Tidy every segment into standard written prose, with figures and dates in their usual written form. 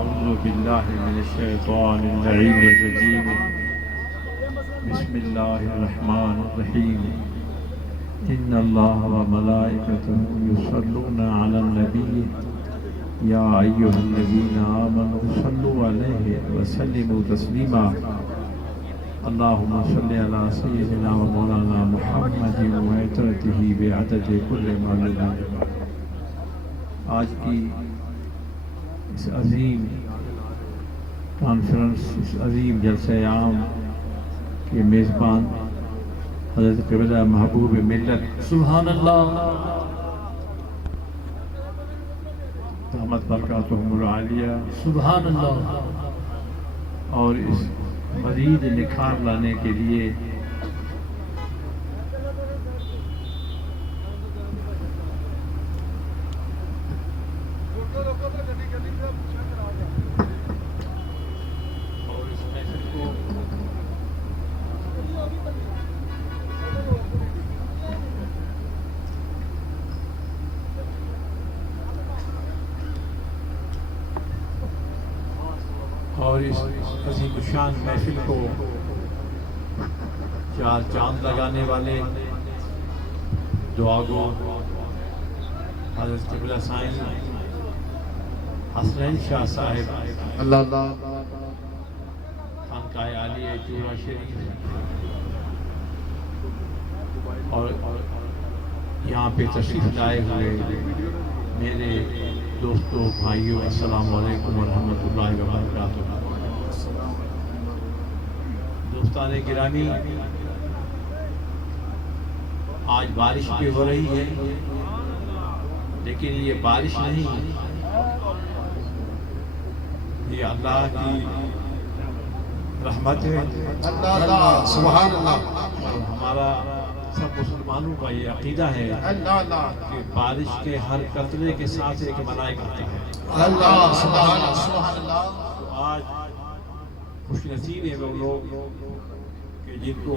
أعوذ بالله من الشيطان اللعين الرجيم بسم الله الرحمن الرحيم إن الله وملائكته يصلون على النبي يا أيها الذين آمنوا صلوا عليه وسلموا تسليما اللهم صل على سيدنا ومولانا محمد وعترته بعدد كل معلوم. آج کی اس عظیم کانفرنس، اس عظیم جلسہ عام کے میزبان حضرت قبلہ محبوب ملت سبحان اللہ، دامت برکاتہم العالیہ، سبحان اللہ، اور اس مزید نکھار لانے کے لیے اور اس عظیم الشان محفل کو چار چاند لگانے والے دعا گو حضرت قبلہ سائن حسنین شاہ صاحب اللہ اللہ، خانقاہ عالیہ چورا شریف اور یہاں پہ تشریف لائے ہوئے میرے دوستوں بھائیوں، السلام علیکم ورحمۃ اللہ وبرکاتہ. دوستان گرامی، آج بارش بھی ہو رہی ہے، لیکن یہ بارش نہیں، یہ اللہ کی رحمت ہے. اللہ اللہ، سبحان اللہ، ہمارا سب مسلمانوں کا یہ عقیدہ ہے اللہ اللہ، کہ بارش کے ہر قطرے کے ساتھ ایک ملائکہ آتا ہے. اللہ سبحان اللہ، سبحان اللہ. تو آج خوش نصیب ہیں وہ لوگ کہ جن کو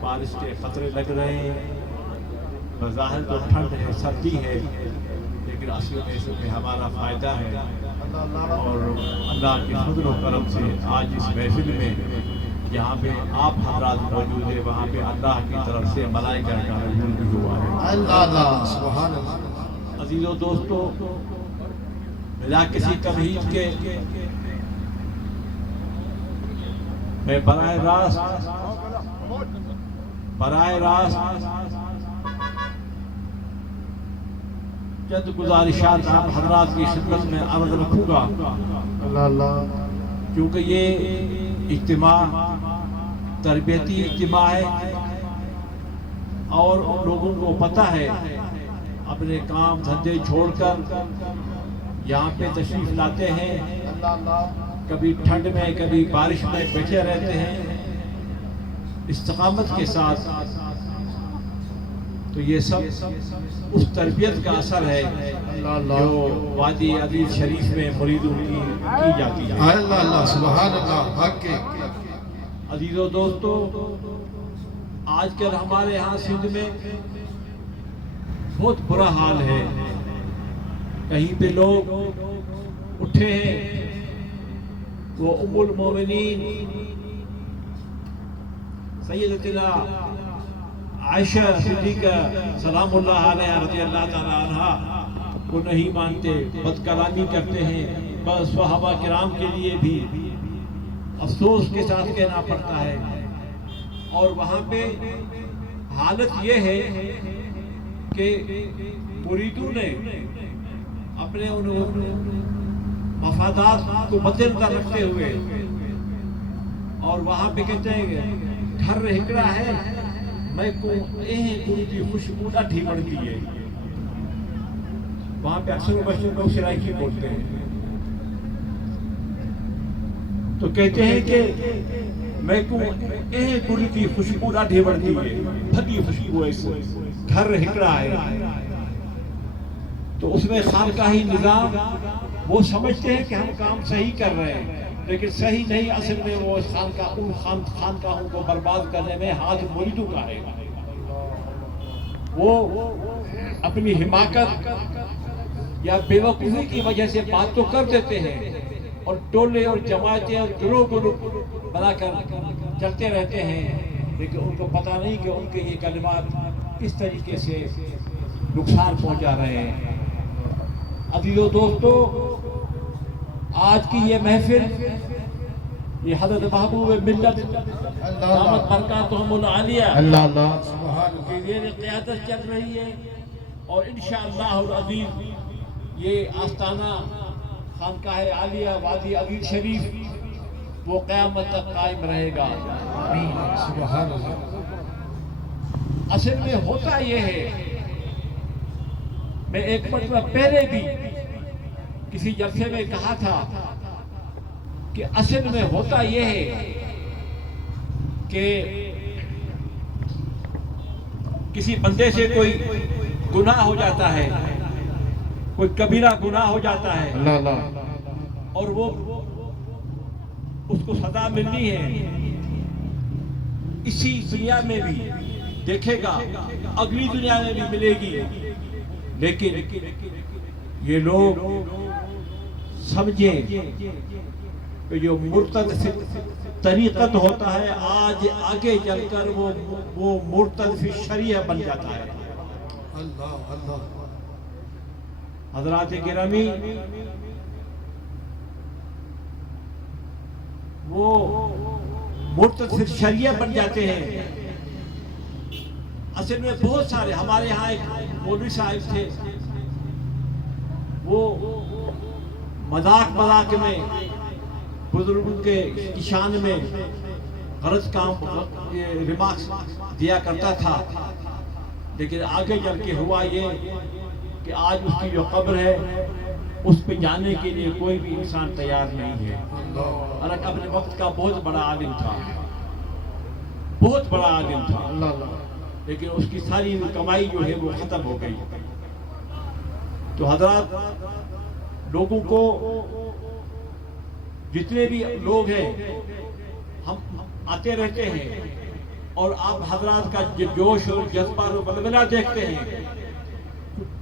بارش کے قطرے لگ رہے ہیں. بظاہر تو ٹھنڈ ہے، سردی ہے، لیکن اصل میں اس میں ہمارا فائدہ ہے. اور اللہ کے فضل و کرم سے آج اس محفل میں جہاں پہ آپ حضرات موجود ہیں، وہاں پہ اللہ کی طرف سے ملائکہ کا نزول بھی ہوا ہے. اللہ اللہ، سبحان اللہ. عزیز و دوستو، بلا کسی تمہید کے میں براہ راست چند گزارشات آپ حضرات کی خدمت میں عرض رکھوں گا، اللہ اللہ، کیونکہ یہ اجتماع تربیتی اجتماع ہے اور لوگوں کو پتہ ہے اپنے کام دھندے چھوڑ کر یہاں پہ تشریف لاتے ہیں، کبھی ٹھنڈ میں کبھی بارش میں بیٹھے رہتے ہیں استقامت کے ساتھ. تو یہ سب اس تربیت کا اثر ہے جو وادی عزیز شریف میں مریدوں کی جاتی ہے. اللہ اللہ، سبحان اللہ. حق کے عزیز و دوستو، آج کل ہمارے یہاں سندھ میں بہت برا حال ہے. کہیں پہ لوگ اٹھے ہیں، وہ ام المومنین سیدتنا عائشہ صدیقہ سلام اللہ علیہ رضی اللہ تعالی عنہا کو نہیں مانتے، بد کلامی کرتے ہیں. بس صحابہ کرام کے لیے بھی افسوس کے ساتھ کہنا پڑتا ہے. اور وہاں پہ حالت یہ ہے کہ مریدوں نے اپنے ان مفادات کو مدنظر رکھتے ہوئے اور وہاں پہ کہتے ہیں گھر ہکڑا ہے میں کو کی خوشبو ڈاڈھی بڑھتی ہے. وہاں پہ اکثر لوگ سرائکی بولتے ہیں، تو کہتے ہیں کہ میں کو گل کی خوشبو ڈاڈھی بڑھتی ہے، بھلی خوشبو ہے، گھر ہکڑا ہے. تو اس میں خانقاہی نظام وہ سمجھتے ہیں کہ ہم کام صحیح کر رہے ہیں، لیکن صحیح نہیں. اصل میں وہ خانقاہوں کو برباد کرنے میں ہاتھ مریدوں کا ہے. وہ اپنی حماقت یا بے وقوفی کی وجہ سے بات تو کر دیتے ہیں، اور ٹولے اور جماعتیں اور گروہ بنا کر چلتے رہتے ہیں، لیکن ان کو پتہ نہیں کہ ان کے یہ کلمات کس طریقے سے نقصان پہنچا رہے ہیں۔ عزیزو دوستو، آج کی یہ محفل، یہ حضرت محبوب ملت دامت برکاتہم العالیہ کی زیر قیادت چل رہی ہے، اور انشاءاللہ العزیز یہ آستانہ خانقاہ عالیہ وادی عزیز شریف وہ قیامت تک قائم رہے گا۔ سبحان اللہ۔ اصل میں ہوتا یہ ہے، میں ایک مرتبہ پہلے بھی کسی جلسے میں کہا تھا کہ اصل میں ہوتا یہ ہے کہ کسی بندے سے کوئی گناہ ہو جاتا ہے، کوئی کبیرہ گناہ ہو جاتا ہے، اور وہ اس کو سزا ملنی ہے اسی دنیا میں بھی، دیکھے گا اگلی دنیا میں بھی ملے گی، لیکن یہ لوگ سمجھیں کہ جو مرتد طریقت ہوتا ہے آج آگے چل کر وہ مرتد فی شریعہ بن جاتا ہے۔ اللہ اللہ۔ حضرات گرامی، وہ مرتد فی شریعہ بن جاتے ہیں۔ اصل میں بہت سارے، ہمارے ہاں ایک مولوی صاحب تھے، وہ مذاق میں بزرگوں کے شان میں غلط کام ریمارکس دیا کرتا تھا، لیکن آگے چل کے ہوا یہ کہ آج اس کی جو قبر ہے اس پہ جانے کے لیے کوئی بھی انسان تیار نہیں ہے۔ حالانکہ اپنے وقت کا بہت بڑا عالم تھا، بہت بڑا عالم تھا، لیکن اس کی ساری کمائی جو ہے وہ ختم ہو گئی۔ تو حضرات، لوگوں کو، جتنے بھی لوگ ہیں، ہم آتے رہتے ہیں اور آپ حضرات کا جوش اور جذبہ اور بلبلہ دیکھتے ہیں،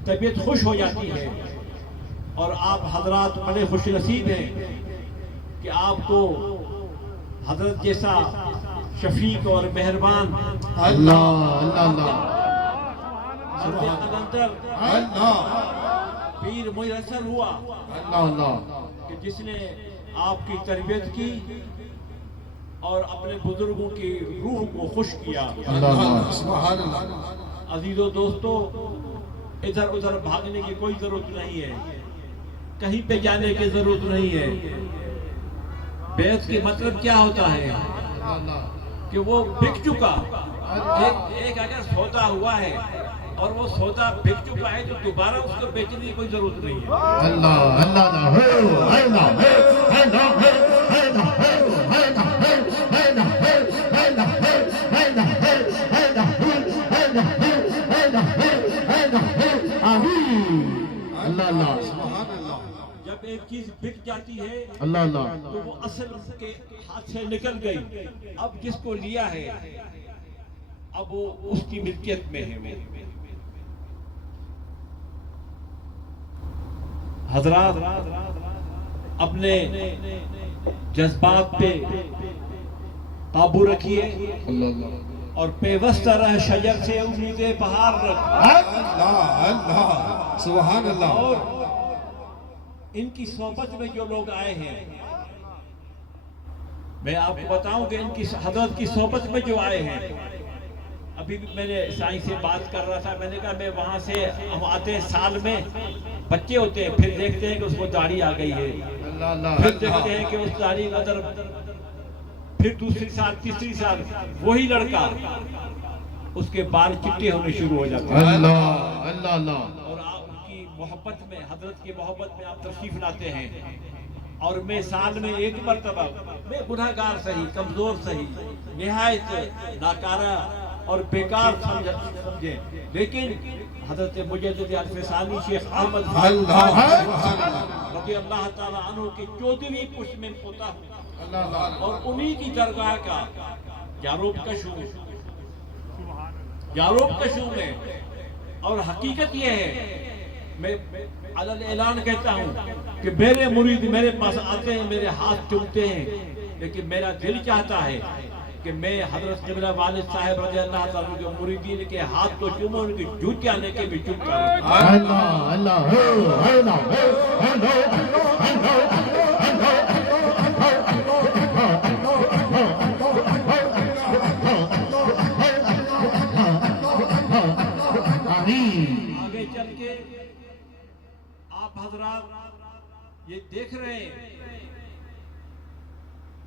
طبیعت خوش ہو جاتی ہے، اور آپ حضرات بڑے خوش نصیب ہیں کہ آپ کو حضرت جیسا شفیق اور مہربان اللہ اللہ اللہ پیر میسر ہوا اللہ کہ جس نے آپ کی تربیت کی اور اپنے بزرگوں کی روح کو خوش کیا۔ سبحان اللہ۔ عزیزو دوستو، ادھر ادھر بھاگنے کی کوئی ضرورت نہیں ہے، کہیں پہ جانے کی ضرورت نہیں ہے۔ بیعت کی مطلب کیا ہوتا ہے کہ وہ بک چکا، ایک اگر سودا ہوا ہے اور وہ سودا بک چکا ہے تو دوبارہ اس کو بیچنے کی کوئی ضرورت نہیں ہے۔ اللہ اللہ اللہ۔ جب ایک چیز بک جاتی ہے اللہ اللہ تو وہ اصل کے ہاتھ سے نکل گئی، اب جس کو لیا ہے اب وہ اس کی ملکیت میں ہے۔ حضرات، اپنے جذبات پہ قابو رکھیے اور پیوستہ رہ شجر سے امیدیں بہار رکھ۔ اللہ اللہ سبحان اللہ۔ اور ان کی صحبت میں جو لوگ آئے ہیں، میں آپ کو بتاؤں کہ ان کی حضرت کی صحبت میں جو آئے ہیں، ابھی بھی میں نے سائیں سے بات کر رہا تھا، میں نے کہا میں وہاں سے ہم آتے ہیں، سال میں بچے ہوتے ہیں، پھر دیکھتے ہیں کہ اس کو داڑھی آ گئی ہے، پھر دیکھتے ہیں کہ اس داڑھی ادھر، پھر دوسری سال تیسری سال وہی لڑکا اس کے بال چٹے ہونے شروع ہو جاتے ہیں۔ اللہ اللہ۔ اور آپ کی محبت میں، حضرت کی محبت میں آپ تشریف لاتے ہیں، اور میں سال میں ایک مرتبہ، میں گناہگار صحیح، کمزور صحیح، نہایت ناکارہ اور بیکار سمجھے، لیکن حضرت مجدد الفسانی شیخ احمد رضی اللہ تعالیٰ عنہ کی 14ویں پشت میں پوتا ہوں، اور انہی کی درگاہ کا یاروب کشوں میں، اور حقیقت یہ ہے، میں علل اعلان کہتا ہوں کہ میرے مرید میرے پاس آتے ہیں، میرے ہاتھ چومتے ہیں، لیکن میرا دل چاہتا ہے کہ میں حضرت قبلہ والد صاحب رضی اللہ تعالیٰ کے مریدین کے ہاتھ تو چوموں، ان کی جوتیاں لے کے بھی چوم کروں۔ اللہ اللہ آگے چل کے آپ حضرات یہ دیکھ رہے ہیں،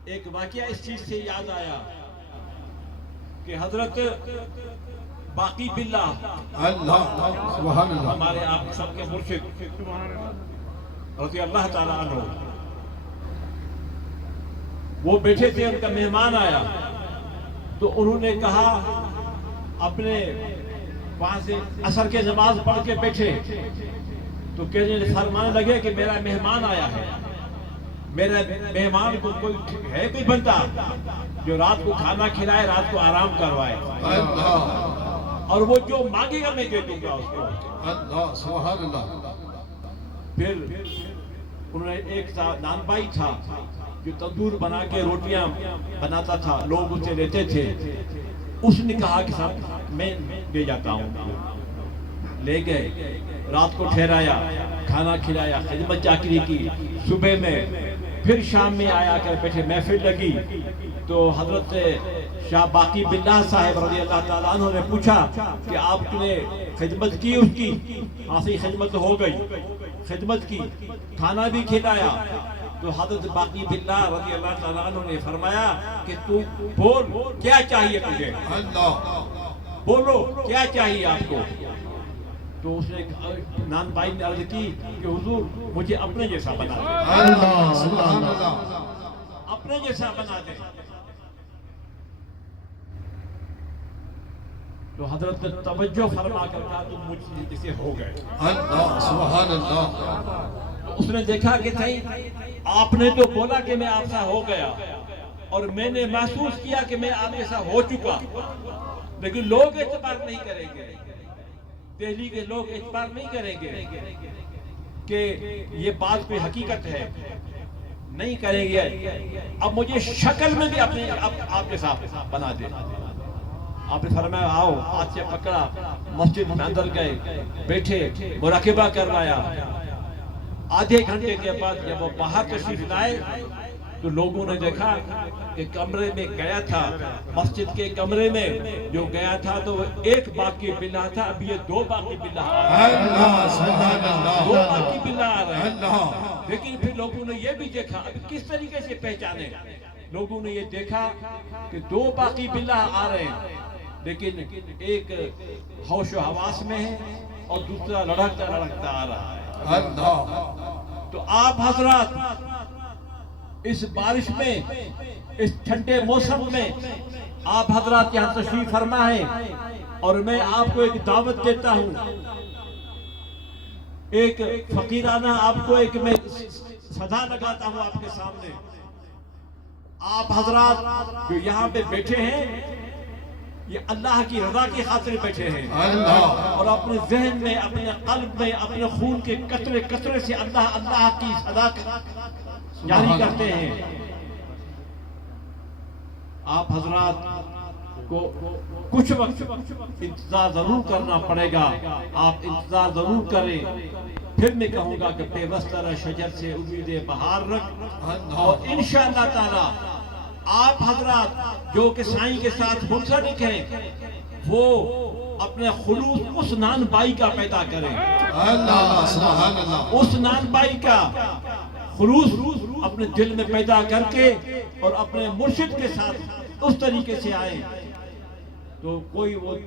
ایک واقعہ اس چیز سے یاد آیا کہ حضرت باقی باللہ اللہ سبحان اللہ ہمارے آپ سب کے مرشد رضی اللہ تعالیٰ عنہ، وہ بیٹھے تھے، ان کا مہمان آیا تو انہوں نے کہا، اپنے وہاں سے عصر کے نماز پڑھ کے بیٹھے تو کہنے فرمانے لگے کہ میرا مہمان آیا ہے، میرے مہمان کو کوئی ہے کوئی بندہ جو رات کو کھانا کھلائے، رات کو آرام کروائے، اور وہ جو مانگے گا میں دے دوں گا اس کو۔ اللہ سبحان اللہ۔ پھر انہوں نے ایک نان بھائی تھا جو تندور بنا کے روٹیاں بناتا تھا، لوگ اسے لیتے تھے، اس نے کہا کہ صاحب میں لے جاتا ہوں، لے گئے، رات کو ٹھہرایا، کھانا کھلایا، خدمت چاکری کی، صبح میں پھر شام میں آیا کر بیٹھے، محفل لگی تو حضرت شاہ باقی باللہ صاحب رضی اللہ تعالیٰ عنہ نے پوچھا کہ آپ نے خدمت کی اس کی؟ آسی خدمت ہو گئی، خدمت کی، کھانا بھی کھلایا۔ تو حضرت باقی باللہ رضی اللہ تعالیٰ عنہ نے فرمایا کہ تو بول کیا چاہیے تجھے، بولو کیا چاہیے آپ کو؟ تو اس نے نان بھائی نے عرض کی کہ حضور مجھے اپنے جیسا بنا دے، اللہ سبحان اللہ۔ اپنے جیسا بنا دے۔ تو حضرت نے توجہ فرما کر کہا تم مجھ جیسے ہو گئے۔ اللہ سبحان اللہ۔ اس نے دیکھا کہ صحیح آپ نے تو بولا کہ میں آپ سا ہو گیا، اور میں نے محسوس کیا کہ میں آپ جیسا ہو چکا، لیکن لوگ اعتبار نہیں کریں گے، دہلی کے لوگ اعتبار نہیں کریں گے کہ یہ بات کوئی حقیقت ہے، نہیں کریں گے۔ اب مجھے شکل میں بھی اپنے آپ کے ساتھ بنا دے۔ آپ نے فرمایا آؤ، ہاتھ سے پکڑا، مسجد میں اندر گئے، بیٹھے، مراقبہ کروایا۔ آدھے گھنٹے کے بعد جب وہ باہر تشریف لائے تو لوگوں نے دیکھا کہ کمرے میں گیا تھا، مسجد کے کمرے میں جو گیا تھا تو ایک باقی باللہ تھا، اب یہ دو باقی باللہ آ رہے ہیں، اللہ سبحان اللہ۔ دو باقی باللہ آ رہے ہیں۔ اللہ لیکن پھر لوگوں نے یہ بھی دیکھا، اب کس طریقے سے پہچانے؟ لوگوں نے یہ دیکھا کہ دو باقی باللہ آ رہے ہیں، لیکن ایک ہوش و حواس میں ہے اور دوسرا لڑکتا لڑکتا آ رہا ہے۔ اللہ تو آپ حضرات اس بارش میں، اس ٹھنڈے موسم میں آپ حضرات یہاں تشریف فرما ہے، اور میں آپ کو ایک دعوت دیتا ہوں، ایک فقیرانہ آپ کو ایک میں صدا لگاتا ہوں آپ کے سامنے۔ آپ حضرات جو یہاں پہ بیٹھے ہیں یہ اللہ کی رضا کی خاطر بیٹھے ہیں، اللہ اور اپنے ذہن میں، اپنے قلب میں، اپنے خون کے قطرے قطرے سے اللہ اللہ کی صدا جاری کرتے ہیں۔ آپ حضرات کو کچھ وقت انتظار ضرور کرنا پڑے گا، آپ انتظار ضرور کریں۔ پھر میں کہوں گا کہ پیوستر شجر سے امید بہار رکھ، اور انشاءاللہ تعالی آپ حضرات جو کہ سائیں کے ساتھ منسلک ہیں وہ اپنے خلوص اس نان بائی کا پیدا کریں، اللہ سبحان اللہ۔ اس نان بائی کا خلوص اپنے دل میں پیدا کر کے اور اپنے مرشد کے ساتھ اس طریقے سے آئیں تو کوئی وہ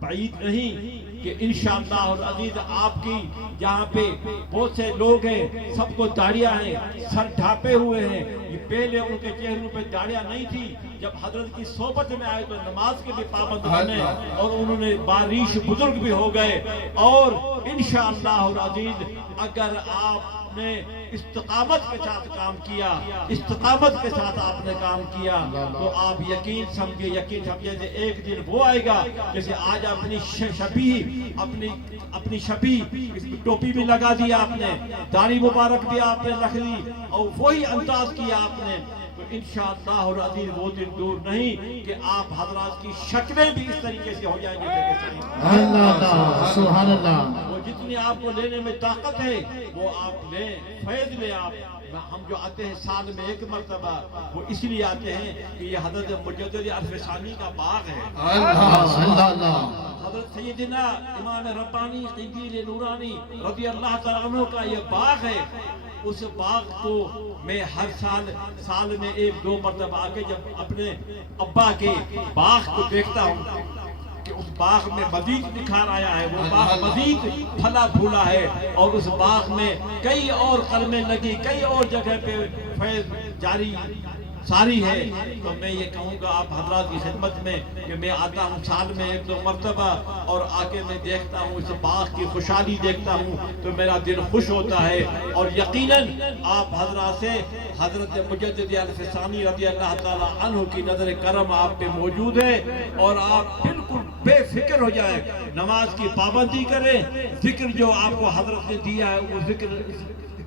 بعید نہیں کہ انشاءاللہ العزیز آپ کی یہاں پہ بہت سے لوگ ہیں، سب کو داڑیاں ہیں، سر ڈھانپے ہوئے ہیں۔ یہ پہلے ان کے چہروں پہ داڑیاں نہیں تھی، جب حضرت کی صحبت میں آئے تو نماز کے بھی پابند بنے، اور انہوں نے باریش بزرگ بھی ہو گئے۔ اور انشاءاللہ العزیز اگر آپ نے استقامت کے ساتھ کام کیا، استقامت کے ساتھ آپ نے کام کیا، تو آپ یقین سمجھے کہ ایک دن وہ آئے گا جیسے آج اپنی شبی ٹوپی بھی لگا دیا آپ نے، داڑھی مبارک بھی آپ نے رکھ لی اور وہی انداز کیا آپ نے، تو انشاءاللہ العزیز وہ دن دور نہیں کہ آپ حضرات کی شکلیں بھی اس طریقے سے ہو جائیں گے اللہ سبحان اللہ. وہ جتنی آپ کو لینے میں طاقت ہے وہ آپ لیں، فیض لیں آپ. ہم جو آتے ہیں سال میں ایک مرتبہ وہ اس لیے آتے ہیں کہ یہ حضرت مجدد عرف ثانی کا باغ ہے. حضرت سیدنا امام ربانی قندیل نورانی رضی اللہ تعالیٰ عنہ کا یہ باغ ہے. اس باغ کو میں ہر سال میں ایک دو مرتبہ آگے جب اپنے ابا کے باغ کو دیکھتا ہوں کہ اس باغ میں مزید نکھار آیا ہے، وہ باغ مزید پھلا پھولا ہے، اور اس باغ میں کئی اور قلمیں لگی، کئی اور جگہ پہ فیض جاری ساری ہے. تو میں یہ کہوں گا آپ حضرات کی خدمت میں کہ میں آتا ہوں سال میں ایک دو مرتبہ اور آکے میں دیکھتا ہوں اس باغ کی خوشحالی دیکھتا ہوں تو میرا دل خوش ہوتا ہے. اور یقیناً آپ حضرات سے حضرت مجدد عرف ثانی رضی اللہ تعالیٰ عنہ کی نظر کرم آپ پہ موجود ہے، اور آپ بالکل بے فکر ہو جائے، نماز کی پابندی کریں، ذکر جو آپ کو حضرت نے دیا ہے وہ ذکر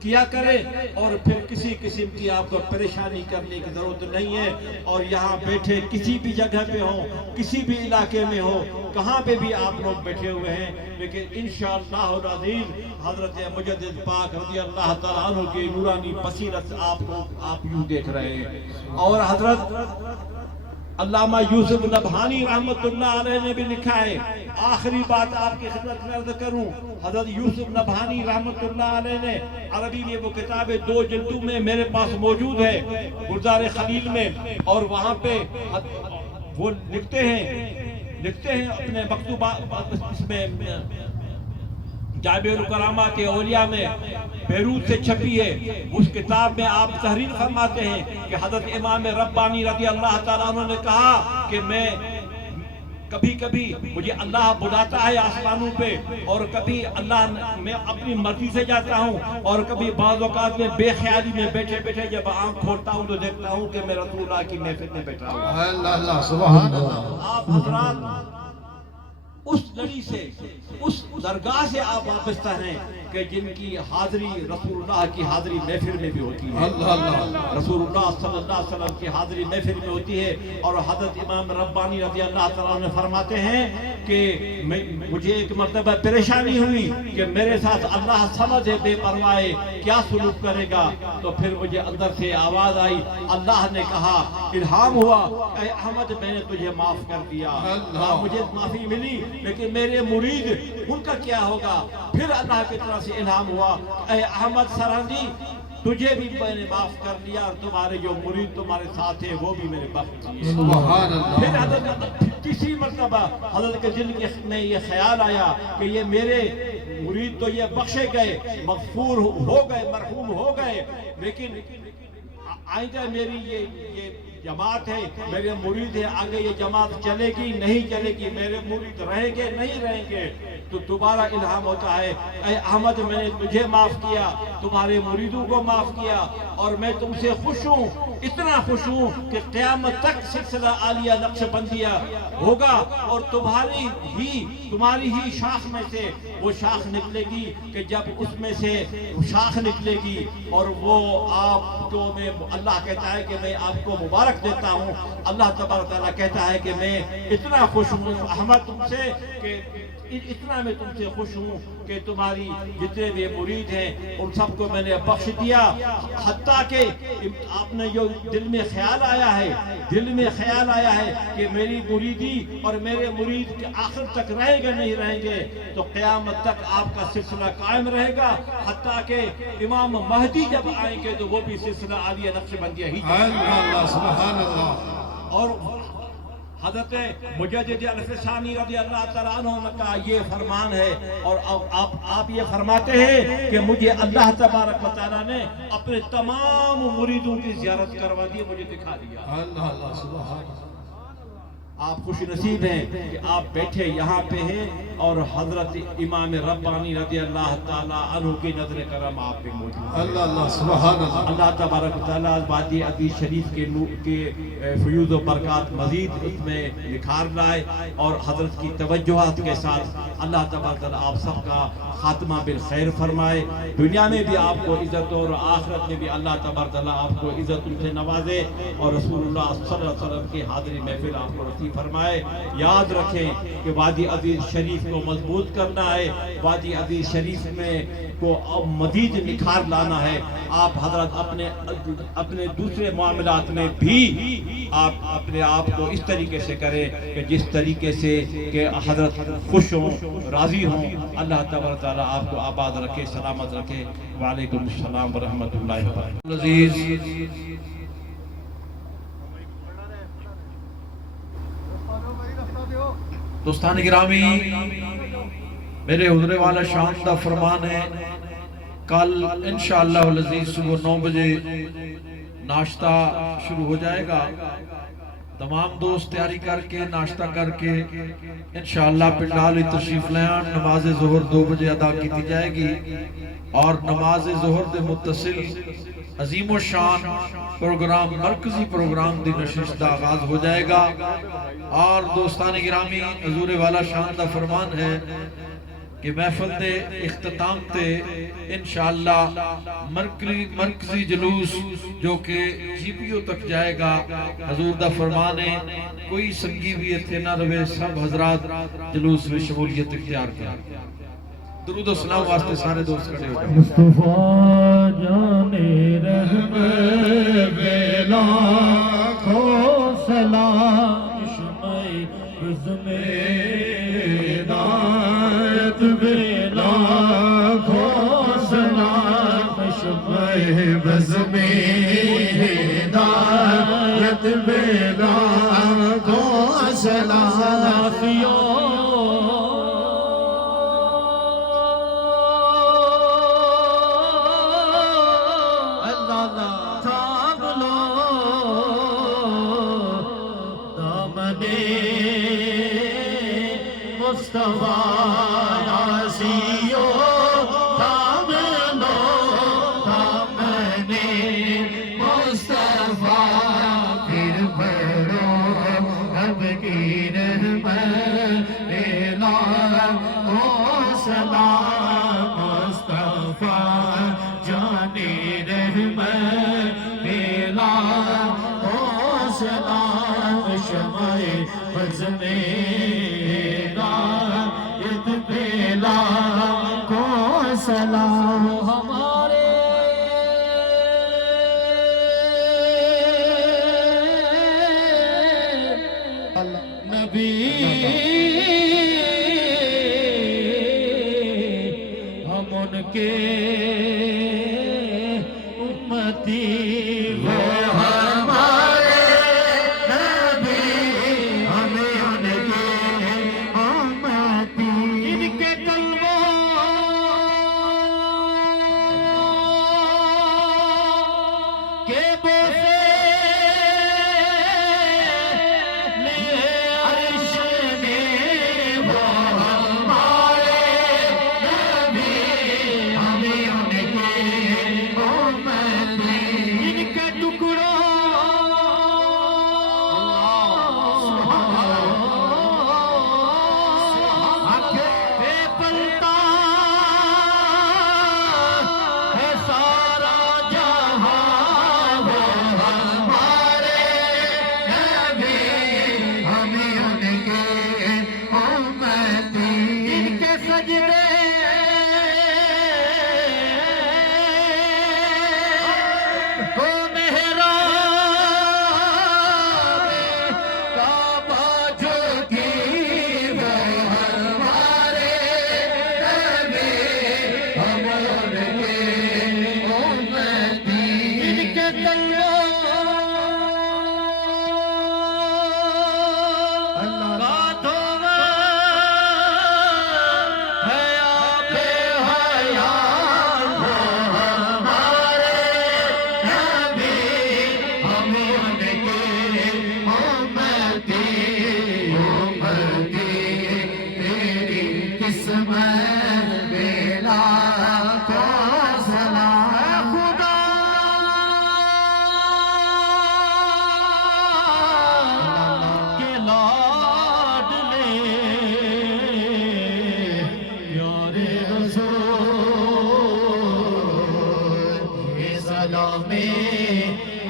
کیا کرے، اور پھر کسی قسم کی آپ کو پریشانی کرنے کی ضرورت نہیں ہے. اور یہاں بیٹھے کسی بھی جگہ پہ ہوں، کسی بھی علاقے میں ہو، کہاں پہ بھی آپ لوگ بیٹھے ہوئے ہیں، لیکن انشاءاللہ العزیز حضرت مجدد پاک رضی اللہ تعالیٰ عنہ کی نورانی بصیرت آپ یوں دیکھ رہے ہیں. اور حضرت علامہ یوسف نبہانی رحمت اللہ علیہ نے بھی لکھا ہے. آخری بات آپ کی خدمت میں عرض کروں، حضرت یوسف نبہانی رحمت اللہ علیہ نے عربی میں وہ کتاب 2 جلدوں میں میرے پاس موجود ہے گلزار خلیل میں، اور وہاں پہ وہ لکھتے ہیں اپنے مکتوبات اس میں جامع الکرامات اولیاء میں بیروت سے چھپی ہے. اس کتاب میں آپ تحریر فرماتے ہیں کہ حضرت امام ربانی رضی اللہ تعالیٰ عنہ نے کہا کہ میں کبھی مجھے اللہ بلاتا ہے آسمانوں پہ، اور کبھی اللہ میں اپنی مرضی سے جاتا ہوں، اور کبھی بعض اوقات میں بے خیالی میں بیٹھے جب آنکھ کھولتا ہوں تو دیکھتا ہوں کہ میں رسول اللہ کی محفل میں بیٹھا ہوں. اللہ سبحان اللہ. آپ حضرات اس لڑی سے، اس درگاہ سے آپ وابستہ ہیں کہ جن کی حاضری رسول اللہ کی حاضری محفل میں بھی ہوتی ہے. رسول اللہ صلی اللہ علیہ وسلم کی حاضری محفل میں ہوتی ہے. اور حضرت امام ربانی رضی اللہ تعالیٰ عنہ فرماتے ہیں کہ مجھے ایک مرتبہ پریشانی ہوئی کہ میرے ساتھ اللہ سمجھ ہے بے پرواہ کیا سلوک کرے گا. تو پھر مجھے اندر سے آواز آئی، اللہ نے کہا، الہام ہوا، اے احمد میں نے تجھے معاف کر دیا. مجھے معافی ملی، لیکن میرے مرید ان کا کیا ہوگا؟ پھر اللہ کی طرف سے الہام ہوا، اے احمد سرہندی تجھے بھی میں نے معاف کر دیا، اور تمہارے جو مرید تمہارے ساتھ ہیں وہ بھی میرے بخش دیے. پھر حضرت تیسری مرتبہ حضرت کے دل میں یہ خیال آیا کہ یہ میرے مرید تو یہ بخشے گئے، مغفور ہو گئے، مرحوم ہو گئے، لیکن آئندہ میری یہ جماعت ہے، میرے مرید ہے، آگے یہ جماعت چلے گی نہیں چلے گی، میرے مرید رہیں گے نہیں رہیں گے. تو دوبارہ الہام ہوتا ہے، اے احمد میں نے تجھے معاف کیا، تمہارے مریدوں کو معاف کیا، اور میں تم سے خوش ہوں، اتنا خوش ہوں کہ قیامت تک سلسلہ عالیہ نقشبندیہ ہوگا، اور تمہاری ہی شاخ میں سے وہ شاخ نکلے گی کہ جب اس میں سے شاخ نکلے گی اور وہ آپ کو میں اللہ کہتا ہے کہ میں آپ کو مبارک دیتا ہوں. اللہ تبارک تعالیٰ کہتا ہے کہ میں اتنا خوش ہوں احمد تم سے، کہ اتنا میں تم سے خوش ہوں کہ تمہاری جتنے بھی مرید ہیں ان سب کو میں نے بخش دیا. حتیٰ کہ آپ نے جو دل میں خیال آیا ہے کہ میری مریدی اور میرے مرید کے آخر تک رہیں گے نہیں رہیں گے، تو قیامت تک آپ کا سلسلہ قائم رہے گا. حتیٰ کہ امام مہدی جب آئیں گے تو وہ بھی سلسلہ عالیہ نقشبندیہ ہی. سبحان اللہ. اور حضرت مجدد عرف ثانی رضی اللہ تعالیٰ عنہ کا یہ فرمان ہے، اور آپ یہ فرماتے ہیں کہ مجھے اللہ تبارک و تعالیٰ نے اپنے تمام مریدوں کی زیارت کروا دی، مجھے دکھا دیا. اللہ سبحان اللہ. آپ خوش نصیب ہیں کہ آپ بیٹھے یہاں پہ ہیں اور حضرت امام ربانی رضی اللہ تعالیٰ عنہ کی نظر کرم آپ پہ موجود ہے۔ اللہ اللہ سبحان اللہ۔ اللہ تبارک و تعالیٰ وادی عزیز شریف کے فیوز و برکات مزید اس میں نکھار لائے اور حضرت کی توجہات کے ساتھ اللہ تبارک و تعالیٰ آپ سب کا خاتمہ بالخیر فرمائے، دنیا میں بھی آپ کو عزت اور آخرت میں بھی اللہ تبارک و تعالیٰ آپ کو عزت سے نوازے اور رسول اللہ صلی اللہ علیہ وسلم کی حاضری محفل آپ کو نصیب فرمائے۔ یاد رکھیں کہ وادی عزیز شریف کو مضبوط کرنا ہے، وادی عزیز شریف میں کو مزید نکھار لانا ہے۔ آپ حضرت اپنے دوسرے معاملات میں بھی آپ اپنے آپ کو اس طریقے سے کریں کہ جس طریقے سے کہ حضرت خوش ہوں، راضی ہوں۔ اللہ تبارک تعالیٰ آپ کو آباد رکھے، سلامت رکھے۔ وعلیکم السلام ورحمۃ اللہ وبرکاتہ۔ عزیز دوستان گرامی، میرے حضور والا شان دا فرمان ہے، کل انشاءاللہ العزیز صبح 9 بجے ناشتہ شروع ہو جائے گا۔ تمام دوست تیاری کر کے ناشتہ کر کے انشاءاللہ پنڈال تشریف لیان، نماز ظہر 2 بجے ادا کی جائے گی اور نماز ظہر دے متصل عظیم و شان پروگرام، مرکزی پروگرام دی نشست دا آغاز ہو جائے گا۔ اور دوستان گرامی، حضور والا شان دا فرمان ہے کہ محفل دے اختتام تے انشاءاللہ مرکزی جلوس جو کہ جی پی او تک جائے گا۔ حضور دا فرمان ہے کوئی سنگی بھی اتنے نہ رہے، سب حضرات جلوس میں شمولیت اختیار کریں۔ درود و سلام واسطے سارے دوست کھڑے ہو جائیں۔ مصطفیٰ جان رحمت بلا کھو سلام، عشق ہدایت بلا کھو سلام، عشق بزم ہدایت بلا کھو سلام۔ مصطفیٰ یاسیو دامنو دامن مصطفیٰ، پھر بڑھو رب کی رحمت بلا کھو سلام، مصطفیٰ جان رحمت بلا کھو سلام، شمع بزم سلام ہمارے نبی، ہم ان کے امتی، وہ ہمارے نبی، ہمیں ان کے امتی، ان کے ٹکڑا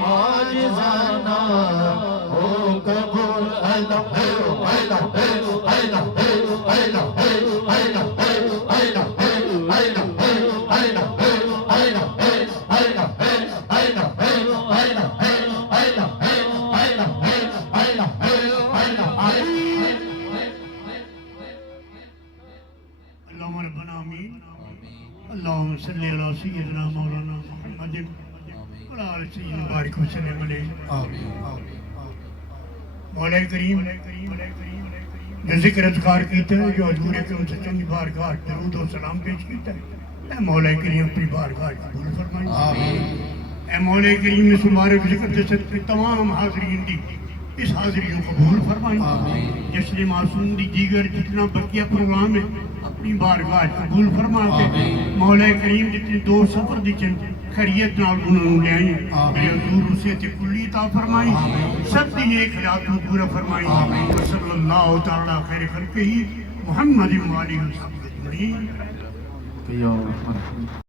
عاجزانہ ہو قبول اللہ اللہ اللہ اللهم ربنا آمين اللهم صل على سيدنا مولانا محمد وعلى آل سيدنا بارك وسلم عليه مولا کریم جو ذکر اذکار کیتا ہے جو حضور اکرم صلی اللہ علیہ وسلم کی بارگاہ درود و سلام پیش کیتا ہے اے مولا کریم اپنی بارگاہ قبول فرمائیں اے مولا کریم اس مبارک ذکر سے تمام حاضرین دی اس حاضری کو قبول فرمائیں جشن معصوم دی دیگر جتنا بقیہ پروگرام ہے اپنی بارگاہ قبول فرما کے مولا کریم جتنے دو سفر دی چند خیریت نال انہوں نے لے آئیں میرے حضور اسے کلی عطا فرمائیں سب دی نیک حیات کو پورا فرمائیں صلی اللہ تعالی خیر خلقہ محمد و آلہ وصحبہ اجمعین